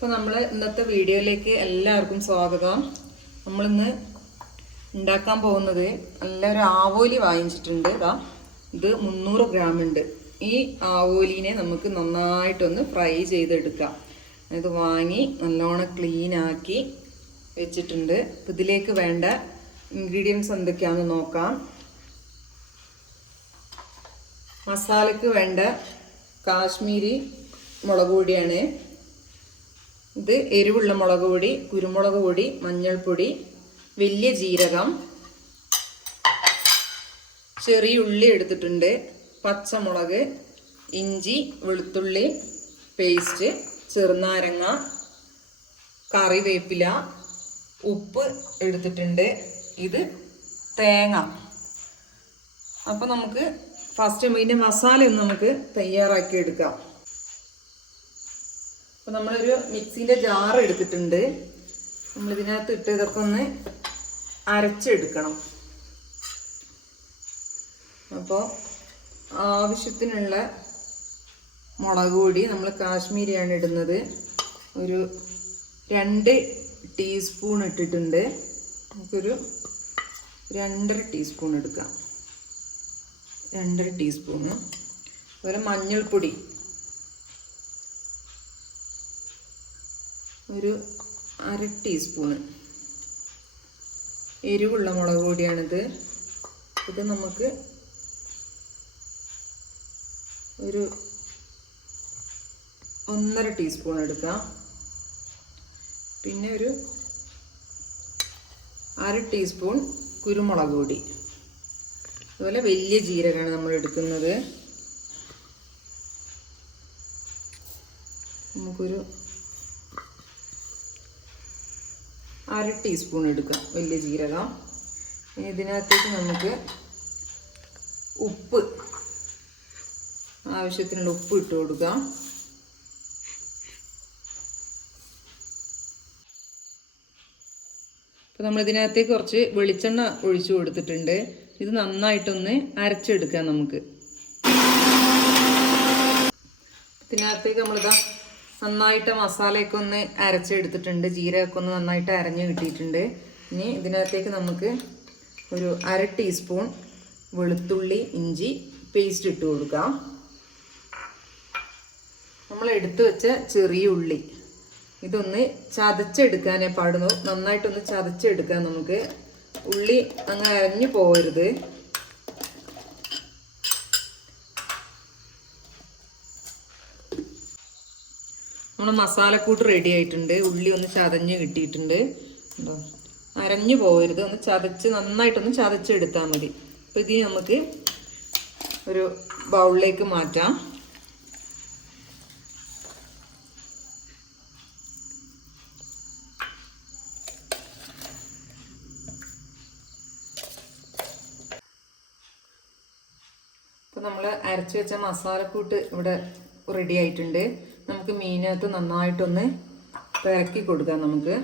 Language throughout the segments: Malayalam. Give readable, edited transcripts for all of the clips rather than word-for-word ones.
അപ്പോൾ നമ്മൾ ഇന്നത്തെ വീഡിയോയിലേക്ക് എല്ലാവർക്കും സ്വാഗതം. നമ്മളിന്ന് ഉണ്ടാക്കാൻ പോകുന്നത് നല്ലൊരു ആവോലി വാങ്ങിച്ചിട്ടുണ്ട്. ഇത് 300 ഗ്രാം ഉണ്ട്. ഈ ആവോലിനെ നമുക്ക് നന്നായിട്ടൊന്ന് ഫ്രൈ ചെയ്തെടുക്കാം. ഇത് വാങ്ങി നല്ലോണം ക്ലീൻ ആക്കി വെച്ചിട്ടുണ്ട്. അപ്പോൾ ഇതിലേക്ക് വേണ്ട ഇൻഗ്രീഡിയൻസ് എന്തൊക്കെയാണെന്ന് നോക്കാം. മസാലയ്ക്ക് വേണ്ട കാശ്മീരി മുളക് പൊടിയാണ്. ഇത് എരിവുള്ള മുളക് പൊടി, കുരുമുളക് പൊടി, മഞ്ഞൾപ്പൊടി, വലിയ ജീരകം, ചെറിയ ഉള്ളി എടുത്തിട്ടുണ്ട്, പച്ചമുളക്, ഇഞ്ചി വെളുത്തുള്ളി പേസ്റ്റ്, ചെറുനാരങ്ങ, കറിവേപ്പില, ഉപ്പ് എടുത്തിട്ടുണ്ട്. ഇത് തേങ്ങ. അപ്പോൾ നമുക്ക് ഫസ്റ്റ് ഇതിൻ്റെ മസാല ഒന്ന് നമുക്ക് തയ്യാറാക്കി എടുക്കാം. അപ്പോൾ നമ്മളൊരു മിക്സിൻ്റെ ജാർ എടുത്തിട്ടുണ്ട്. നമ്മളിതിനകത്ത് ഇട്ട് ഇതൊക്കെ ഒന്ന് അരച്ചെടുക്കണം. അപ്പോൾ ആവശ്യത്തിനുള്ള മുളക് പൊടി നമ്മൾ കാശ്മീരിയാണ് ഇടുന്നത്. ഒരു 2 ടീസ്പൂൺ ഇട്ടിട്ടുണ്ട്. നമുക്കൊരു 2.5 ടീസ്പൂൺ എടുക്കാം. 2.5 ടീസ്പൂണ്. അതുപോലെ മഞ്ഞൾപ്പൊടി ഒരു 1/2 ടീസ്പൂണ്. എരിവുള്ള മുളക് പൊടിയാണിത്. ഇത് നമുക്ക് ഒരു 1.5 ടീസ്പൂൺ എടുക്കാം. പിന്നെ ഒരു 1/2 ടീസ്പൂൺ കുരുമുളക് പൊടി. അതുപോലെ വലിയ ജീരകമാണ് നമ്മൾ എടുക്കുന്നത്. നമുക്കൊരു 1/2 ടീസ്പൂൺ എടുക്കാം വലിയ ജീരകം. ഇതിനകത്തേക്ക് നമുക്ക് ഉപ്പ്, ആവശ്യത്തിനുള്ള ഉപ്പ് ഇട്ട് കൊടുക്കാം. അപ്പോൾ നമ്മളിതിനകത്തേക്ക് കുറച്ച് വെളിച്ചെണ്ണ ഒഴിച്ചു കൊടുത്തിട്ടുണ്ട്. ഇത് നന്നായിട്ടൊന്ന് അരച്ചെടുക്കാം നമുക്ക്. ഇതിനകത്തേക്ക് നമ്മളിതാ നന്നായിട്ട് മസാലയൊക്കെ ഒന്ന് അരച്ചെടുത്തിട്ടുണ്ട്. ജീരകമൊക്കെ ഒന്ന് നന്നായിട്ട് അരഞ്ഞ് കിട്ടിയിട്ടുണ്ട്. ഇനി ഇതിനകത്തേക്ക് നമുക്ക് ഒരു 1/2 ടീസ്പൂൺ വെളുത്തുള്ളി ഇഞ്ചി പേസ്റ്റ് ഇട്ട് കൊടുക്കാം. നമ്മൾ എടുത്തു വെച്ച ചെറിയ ഉള്ളി ഇതൊന്ന് ചതച്ചെടുക്കാനേ പാടുന്നു. നന്നായിട്ടൊന്ന് ചതച്ചെടുക്കാം നമുക്ക്. ഉള്ളി അങ്ങ് അരഞ്ഞു പോകരുത്. നമ്മുടെ മസാലക്കൂട്ട് റെഡി ആയിട്ടുണ്ട്. ഉള്ളി ഒന്ന് ചതഞ്ഞ് കിട്ടിയിട്ടുണ്ട്. ഉണ്ടോ, അരഞ്ഞു പോകരുത്. ഒന്ന് ചതച്ച് നന്നായിട്ടൊന്ന് ചതച്ചെടുത്താൽ മതി. അപ്പോൾ ഇത് നമുക്ക് ഒരു ബൗളിലേക്ക് മാറ്റാം. അപ്പോൾ നമ്മൾ അരച്ച് വെച്ച മസാലക്കൂട്ട് ഇവിടെ റെഡി ആയിട്ടുണ്ട്. നമുക്ക് മീനകത്ത് നന്നായിട്ടൊന്ന് ഇറക്കി കൊടുക്കാം. നമുക്ക്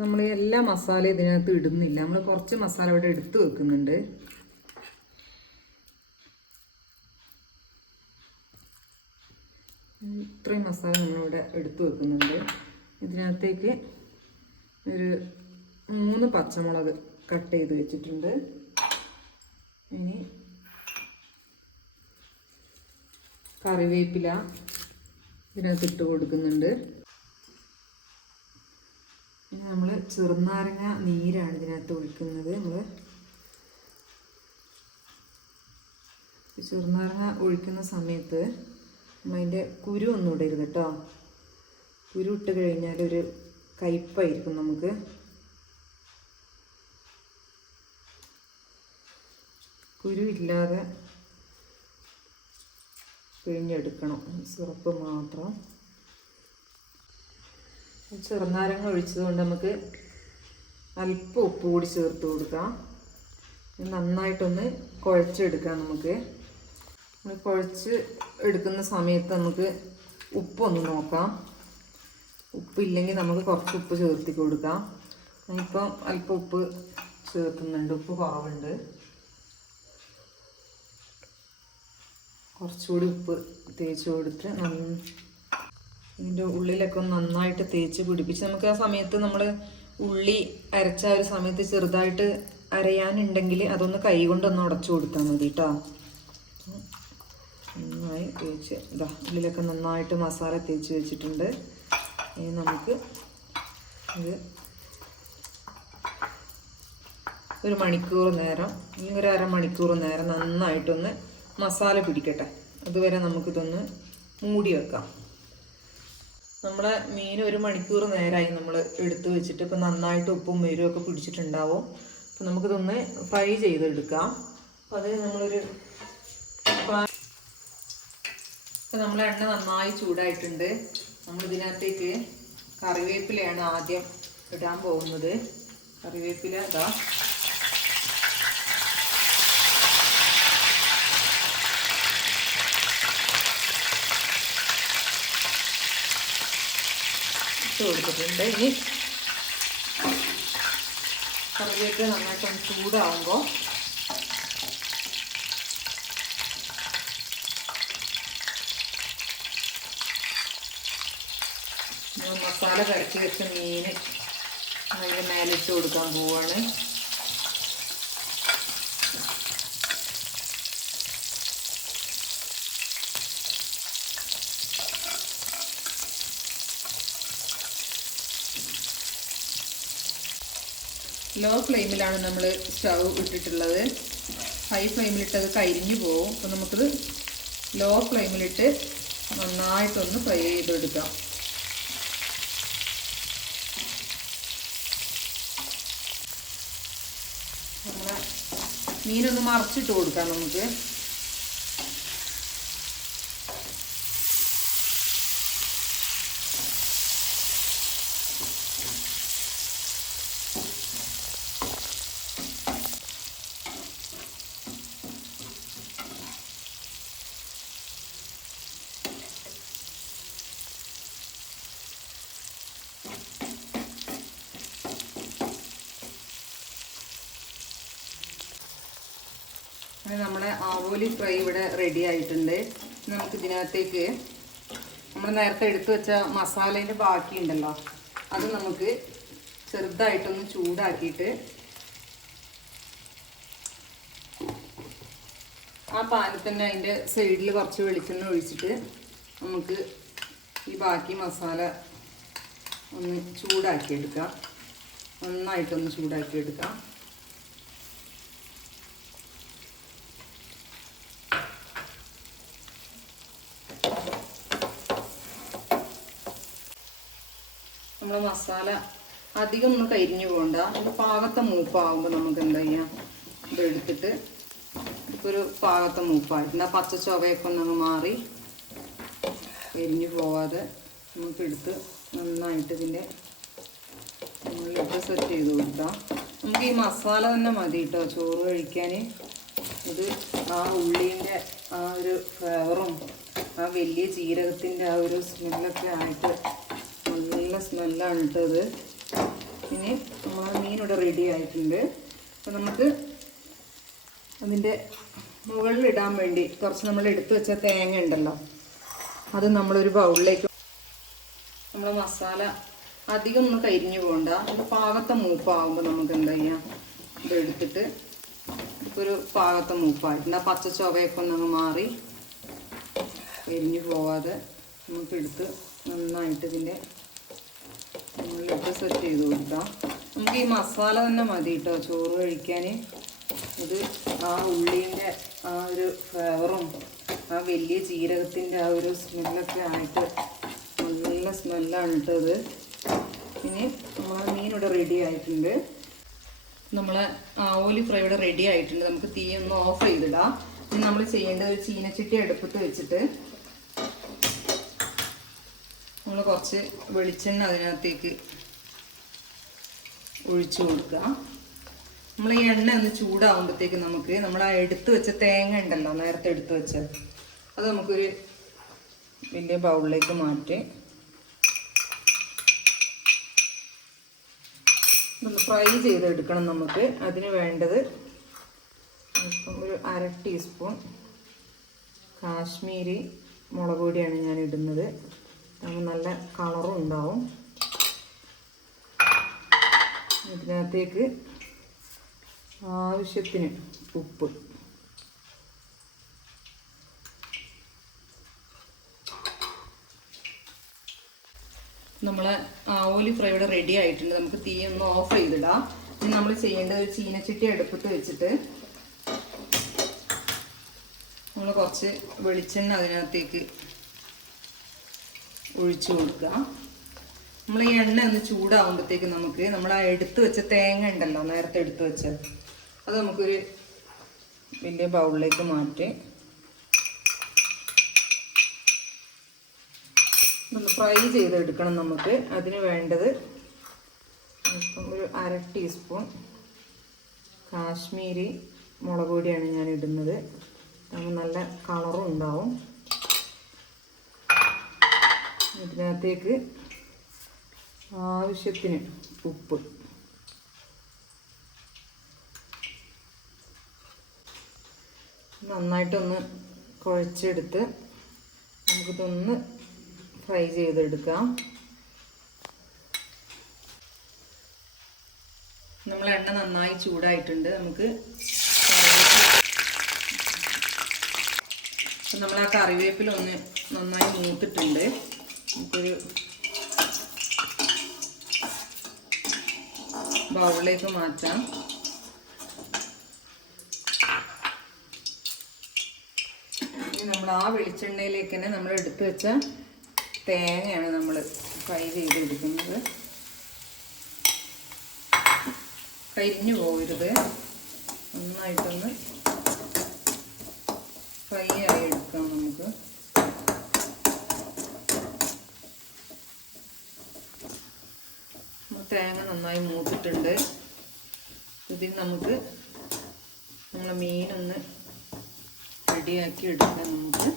നമ്മൾ എല്ലാ മസാലയും ഇതിനകത്ത് ഇടുന്നില്ല. നമ്മൾ കുറച്ച് മസാല ഇവിടെ എടുത്ത് വെക്കുന്നുണ്ട്. ഇത്രയും മസാല നമ്മളിവിടെ എടുത്ത് വെക്കുന്നുണ്ട്. ഇതിനകത്തേക്ക് ഒരു 3 പച്ചമുളക് കട്ട് ചെയ്ത് വെച്ചിട്ടുണ്ട്. ഇനി കറിവേപ്പില ഇതിനകത്ത് ഇട്ട് കൊടുക്കുന്നുണ്ട്. ഇനി നമ്മൾ ചെറുനാരങ്ങ നീരാണ് ഇതിനകത്ത് ഒഴിക്കുന്നത്. നമ്മൾ ചെറുനാരങ്ങ ഒഴിക്കുന്ന സമയത്ത് അതിൻ്റെ കുരു ഒന്നും ഇടരുത് കേട്ടോ. കുരു ഇട്ട് കഴിഞ്ഞാൽ ഒരു കയ്പ്പായിരിക്കും നമുക്ക്. കുരു ഇല്ലാതെ പിഴിഞ്ഞെടുക്കണം. സിറപ്പ് മാത്രം. ചെറുനാരങ്ങ ഒഴിച്ചതുകൊണ്ട് നമുക്ക് അല്പം ഉപ്പ് കൂടി ചേർത്ത് കൊടുക്കാം. നന്നായിട്ടൊന്ന് കുഴച്ചെടുക്കാം. നമുക്ക് കുഴച്ച് എടുക്കുന്ന സമയത്ത് നമുക്ക് ഉപ്പൊന്ന് നോക്കാം. ഉപ്പില്ലെങ്കിൽ നമുക്ക് കുറച്ച് ഉപ്പ് ചേർത്തി കൊടുക്കാം. ഇപ്പം അല്പം ഉപ്പ് ചേർക്കുന്നുണ്ട്. ഉപ്പ് കുറവുണ്ട്. കുറച്ചുകൂടി ഉപ്പ് തേച്ച് കൊടുത്ത് ഇതിൻ്റെ ഉള്ളിലൊക്കെ ഒന്ന് നന്നായിട്ട് തേച്ച് പിടിപ്പിച്ച് നമുക്ക് ആ സമയത്ത് നമ്മൾ ഉള്ളി അരച്ച ഒരു സമയത്ത് ചെറുതായിട്ട് അരയാനുണ്ടെങ്കിൽ അതൊന്ന് കൈ കൊണ്ടൊന്ന് ഉടച്ചു കൊടുത്താൽ മതി കേട്ടോ. നന്നായി തേച്ച് ഇതാ ഉള്ളിലൊക്കെ നന്നായിട്ട് മസാല തേച്ച് വെച്ചിട്ടുണ്ട്. ഇനി നമുക്ക് ഇത് ഒരു മണിക്കൂർ നേരം അല്ലെങ്കിൽ ഒരു അരമണിക്കൂർ നേരം നന്നായിട്ടൊന്ന് മസാല പിടിക്കട്ടെ. അതുവരെ നമുക്കിതൊന്ന് മൂടി വെക്കാം. നമ്മളെ മീൻ ഒരു മണിക്കൂർ നേരമായി നമ്മൾ എടുത്ത് വെച്ചിട്ട് ഇപ്പം നന്നായിട്ട് ഉപ്പും എരിവും ഒക്കെ പിടിച്ചിട്ടുണ്ടാവും. അപ്പം നമുക്കിതൊന്ന് ഫ്രൈ ചെയ്തെടുക്കാം. അപ്പം അത് നമ്മളൊരു ഇപ്പം നമ്മളെ എണ്ണ നന്നായി ചൂടായിട്ടുണ്ട്. നമ്മളിതിനകത്തേക്ക് കറിവേപ്പിലയാണ് ആദ്യം ഇടാൻ പോകുന്നത്. കറിവേപ്പില ഇതാ ഇട്ട് കൊടുത്തിട്ടുണ്ട്. ഇനി കറിവേപ്പില നന്നായിട്ടൊന്ന് ചൂടാവുമ്പോൾ മസാല കരച്ച് വെച്ച മീൻ അതിൻ്റെ മേലിട്ട് കൊടുക്കാൻ പോവാണ്. ലോ ഫ്ലെയിമിലാണ് നമ്മൾ സ്റ്റൗ ഇട്ടിട്ടുള്ളത്. ഹൈ ഫ്ലെയിമിലിട്ടത് കരിഞ്ഞു പോകും. അപ്പോൾ നമുക്കത് ലോ ഫ്ലെയിമിലിട്ട് നന്നായിട്ടൊന്ന് ഫ്രൈ ചെയ്തെടുക്കാം. നമ്മളെ മീനൊന്ന് മറിച്ചിട്ട് കൊടുക്കാം നമുക്ക്. നമ്മുടെ ആവോലി ഫ്രൈ ഇവിടെ റെഡി ആയിട്ടുണ്ട്. നമുക്ക് ഇതിനകത്തേക്ക് നമ്മൾ നേരത്തെ എടുത്തു വെച്ച മസാലേൻ്റെ ബാക്കിയുണ്ടല്ലോ, അത് നമുക്ക് ചെറുതായിട്ടൊന്ന് ചൂടാക്കിയിട്ട് ആ പാനിൽ തന്നെ അതിൻ്റെ സൈഡിൽ കുറച്ച് വെളിച്ചെണ്ണ ഒഴിച്ചിട്ട് നമുക്ക് ഈ ബാക്കി മസാല ഒന്ന് ചൂടാക്കിയെടുക്കാം. നന്നായിട്ടൊന്ന് ചൂടാക്കിയെടുക്കാം. നമ്മൾ മസാല അധികം ഒന്ന് കരിഞ്ഞു പോകണ്ട. ഒരു പാകത്തെ മൂപ്പാകുമ്പോൾ നമുക്ക് എന്താ ചെയ്യാം, ഇതെടുത്തിട്ട് ഇപ്പോൾ ഒരു പാകത്തെ മൂപ്പായിട്ടുണ്ട്. ആ പച്ച ചൊവയൊക്കെ ഒന്നങ്ങ് മാറി കരിഞ്ഞു പോവാതെ നമുക്കെടുത്ത് നന്നായിട്ട് ഇതിൻ്റെ മുകളിലിട്ട് സെറ്റ് ചെയ്ത് കൊടുക്കാം. നമുക്ക് ഈ മസാല തന്നെ മതി കേട്ടോ ചോറ് കഴിക്കാൻ. ഇത് ആ ഉള്ളീൻ്റെ ആ ഒരു ഫ്ലേവറും ആ വലിയ ജീരകത്തിൻ്റെ ആ ഒരു സ്മെല്ലൊക്കെ ആയിട്ട് നല്ല സ്മെല്ലാണ് ഇട്ടത്. ഇനി നമ്മൾ മീനിവിടെ റെഡി ആയിട്ടുണ്ട്. അപ്പോൾ നമുക്ക് അതിൻ്റെ മുകളിലിടാൻ വേണ്ടി കുറച്ച് നമ്മൾ എടുത്തു വെച്ച തേങ്ങ ഉണ്ടല്ലോ, അത് നമ്മളൊരു ബൗളിലേക്ക് നമ്മൾ മസാല അധികം ഒന്ന് കരിഞ്ഞു പോകണ്ട. ഒരു പാകത്തെ മൂപ്പാകുമ്പോൾ നമുക്ക് എന്താ ചെയ്യാം, ഇതെടുത്തിട്ട് ഇപ്പോൾ ഒരു പാകത്തെ മൂപ്പായിട്ടുണ്ട്. ആ പച്ച ചൊവയൊക്കെ ഒന്നങ്ങ് മാറി കരിഞ്ഞു പോവാതെ നമുക്കെടുത്ത് നന്നായിട്ട് ഇതിൻ്റെ മുകളിലിട്ട് സെറ്റ് ചെയ്ത് കൊടുക്കാം. നമുക്ക് ഈ മസാല തന്നെ മതി കേട്ടോ ചോറ് കഴിക്കാൻ. ഇത് ആ ഉള്ളീൻ്റെ ആ ഒരു ഫ്ലേവറും ആ വലിയ ജീരകത്തിൻ്റെ ആ ഒരു സ്മെല്ലൊക്കെ ആയിട്ട് നല്ല സ്മെല്ലാണ് ഇട്ടത്. ഇനി നമ്മളെ മീനിവിടെ റെഡി ആയിട്ടുണ്ട്. നമ്മളെ ആവോലി ഫ്രൈ ഇവിടെ റെഡി ആയിട്ടുണ്ട്. നമുക്ക് തീ ഒന്ന് ഓഫ് ചെയ്തിടാം. ഇനി നമ്മൾ ചെയ്യേണ്ടത് ഒരു ചീനച്ചട്ടി അടുപ്പത്ത് വെച്ചിട്ട് നമ്മൾ കുറച്ച് വെളിച്ചെണ്ണ അതിനകത്തേക്ക് ഒഴിച്ചു കൊടുക്കുക. നമ്മൾ ഈ എണ്ണ ഒന്ന് ചൂടാകുമ്പോഴത്തേക്ക് നമുക്ക് നമ്മൾ ആ എടുത്തു വെച്ച തേങ്ങ ഉണ്ടല്ലോ നേരത്തെ എടുത്തു വെച്ചത്, അത് നമുക്കൊരു വലിയ ബൗളിലേക്ക് മാറ്റി ഒന്ന് ഫ്രൈ ചെയ്തെടുക്കണം. നമുക്ക് അതിന് വേണ്ടത് ഒരു 1/2 ടീസ്പൂൺ കാശ്മീരി മുളക് പൊടിയാണ് ഞാൻ ഇടുന്നത്. നല്ല കളറും ഉണ്ടാവും. ഇതിനകത്തേക്ക് ആവശ്യത്തിന് ഉപ്പ്. നമ്മളെ ആവോലി ഫ്രൈ ഇവിടെ റെഡി ആയിട്ടുണ്ട്. നമുക്ക് തീ ഒന്ന് ഓഫ് ചെയ്തിടാം. ഇനി നമ്മൾ ചെയ്യേണ്ടത് ഒരു ചീനച്ചട്ടി അടുപ്പത്ത് വെച്ചിട്ട് നമ്മൾ കുറച്ച് വെളിച്ചെണ്ണ അതിനകത്തേക്ക് ഒഴിച്ചു കൊടുക്കുക. നമ്മൾ ഈ എണ്ണ ഒന്ന് ചൂടാവുമ്പോഴത്തേക്ക് നമുക്ക് നമ്മൾ ആ എടുത്തു വെച്ച തേങ്ങ ഉണ്ടല്ലോ, നേരത്തെ എടുത്തു വെച്ചത്, അത് നമുക്കൊരു വലിയ ബൗളിലേക്ക് മാറ്റി ഒന്ന് ഫ്രൈ ചെയ്തെടുക്കണം. നമുക്ക് അതിന് വേണ്ടത് ഒരു 1/2 ടീസ്പൂൺ കാശ്മീരി മുളക് പൊടിയാണ് ഞാൻ ഇടുന്നത്. അത് നല്ല കളറും ഉണ്ടാവും. ഇതിനകത്തേക്ക് ആവശ്യത്തിന് ഉപ്പ്. നന്നായിട്ടൊന്ന് കുഴച്ചെടുത്ത് നമുക്കിതൊന്ന് ഫ്രൈ ചെയ്തെടുക്കാം. നമ്മൾ എണ്ണ നന്നായി ചൂടായിട്ടുണ്ട്. നമുക്ക് നമ്മൾ ആ കറിവേപ്പിലൊന്ന് നന്നായി മൂത്തിട്ടുണ്ട്. നമുക്കൊരു ബൗളിലേക്ക് മാറ്റാം. ഇനി നമ്മൾ ആ വെളിച്ചെണ്ണയിലേക്ക് തന്നെ നമ്മൾ എടുത്തു വെച്ച തേങ്ങയാണ് നമ്മൾ ഫ്രൈ ചെയ്തെടുക്കുന്നത്. കരിഞ്ഞു പോകരുത്. നന്നായിട്ടൊന്ന് ഫ്രൈ ആയി എടുക്കാം നമുക്ക്. തേങ്ങ നന്നായി മൂത്തിട്ടുണ്ട്. ഇതിൽ നമുക്ക് നമ്മളെ മീനൊന്ന് റെഡിയാക്കി എടുക്കാം. നമുക്ക്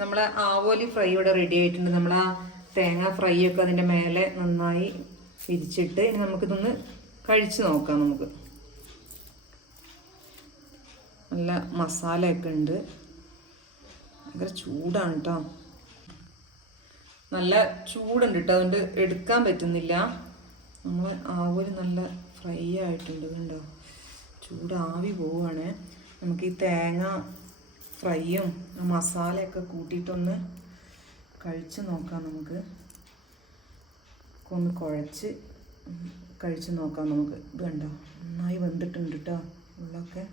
നമ്മളെ ആവോലി ഫ്രൈ ഇവിടെ റെഡി ആയിട്ടുണ്ട്. നമ്മൾ ആ തേങ്ങ ഫ്രൈ ഒക്കെ അതിൻ്റെ മേലെ നന്നായി വിരിച്ചിട്ട് ഇനി നമുക്കിതൊന്ന് കഴിച്ച് നോക്കാം. നമുക്ക് നല്ല മസാലയൊക്കെ ഉണ്ട്. ഭയങ്കര ചൂടാണ് കേട്ടോ, നല്ല ചൂടുണ്ട് കേട്ടോ, അതുകൊണ്ട് എടുക്കാൻ പറ്റുന്നില്ല. നമ്മൾ ആവോലി നല്ല ഫ്രൈ ആയിട്ടുണ്ട്. കണ്ടോ, ചൂടാവി പോവുകയാണ്. നമുക്ക് ഈ തേങ്ങ ഫ്രൈയും മസാലയൊക്കെ കൂട്ടിയിട്ടൊന്ന് കഴിച്ച് നോക്കാം. നമുക്ക് ഒന്ന് കുഴച്ച് കഴിച്ച് നോക്കാം. നമുക്ക് ഇത് കണ്ടോ, നന്നായി വെന്തിട്ടുണ്ട് കേട്ടോ ഉള്ളൊക്കെ.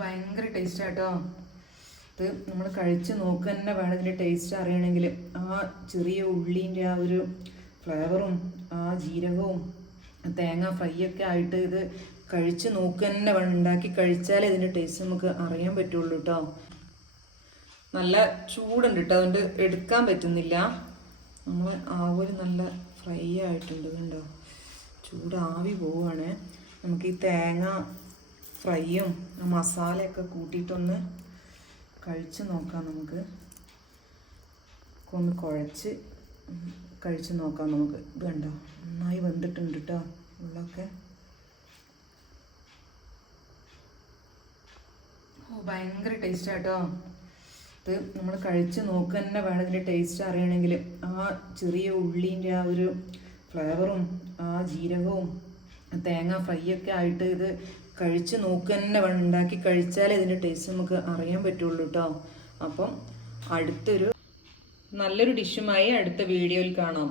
ഭയങ്കര ടേസ്റ്റാട്ടോ. ഇത് നമ്മൾ കഴിച്ച് നോക്കുക തന്നെ വേണം. ഇതിൻ്റെ ടേസ്റ്റ് അറിയണമെങ്കിൽ ആ ചെറിയ ഉള്ളീൻ്റെ ആ ഒരു ഫ്ലേവറും ആ ജീരകവും തേങ്ങ ഫ്രൈ ഒക്കെ ആയിട്ട് ഇത് കഴിച്ച് നോക്കുക തന്നെ വേണം. ഉണ്ടാക്കി കഴിച്ചാലേ ഇതിൻ്റെ ടേസ്റ്റ് നമുക്ക് അറിയാൻ പറ്റുള്ളൂ കേട്ടോ. നല്ല ചൂടുണ്ട് കേട്ടോ, അതുകൊണ്ട് എടുക്കാൻ പറ്റുന്നില്ല. നമ്മൾ ആവോലി നല്ല ഫ്രൈ ആയിട്ടുണ്ട്. കണ്ടോ, ചൂടാവി പോവുകയാണ്. നമുക്ക് ഈ തേങ്ങ ഫ്രൈയും മസാലയൊക്കെ കൂട്ടിയിട്ടൊന്ന് കഴിച്ച് നോക്കാം. നമുക്ക് ഒന്ന് കുഴച്ച് കഴിച്ച് നോക്കാം. നമുക്ക് ഇത് കണ്ടോ, നന്നായി വെന്തിട്ടുണ്ട് കേട്ടോ ഉള്ളൊക്കെ. ഭയങ്കര ടേസ്റ്റാട്ടോ. ഇത് നമ്മൾ കഴിച്ച് നോക്കുക തന്നെ വേണം. ഇതിൻ്റെ ടേസ്റ്റ് അറിയണമെങ്കിൽ ആ ചെറിയ ഉള്ളീൻ്റെ ആ ഒരു ഫ്ലേവറും ആ ജീരകവും തേങ്ങ ഫ്രൈ ഒക്കെ ആയിട്ട് ഇത് കഴിച്ച് നോക്കുക തന്നെ വേണം. ഉണ്ടാക്കി കഴിച്ചാലേ ഇതിൻ്റെ ടേസ്റ്റ് നമുക്ക് അറിയാൻ പറ്റുള്ളൂ കേട്ടോ. അപ്പം നല്ലൊരു ഡിഷുമായി അടുത്ത വീഡിയോയിൽ കാണാം.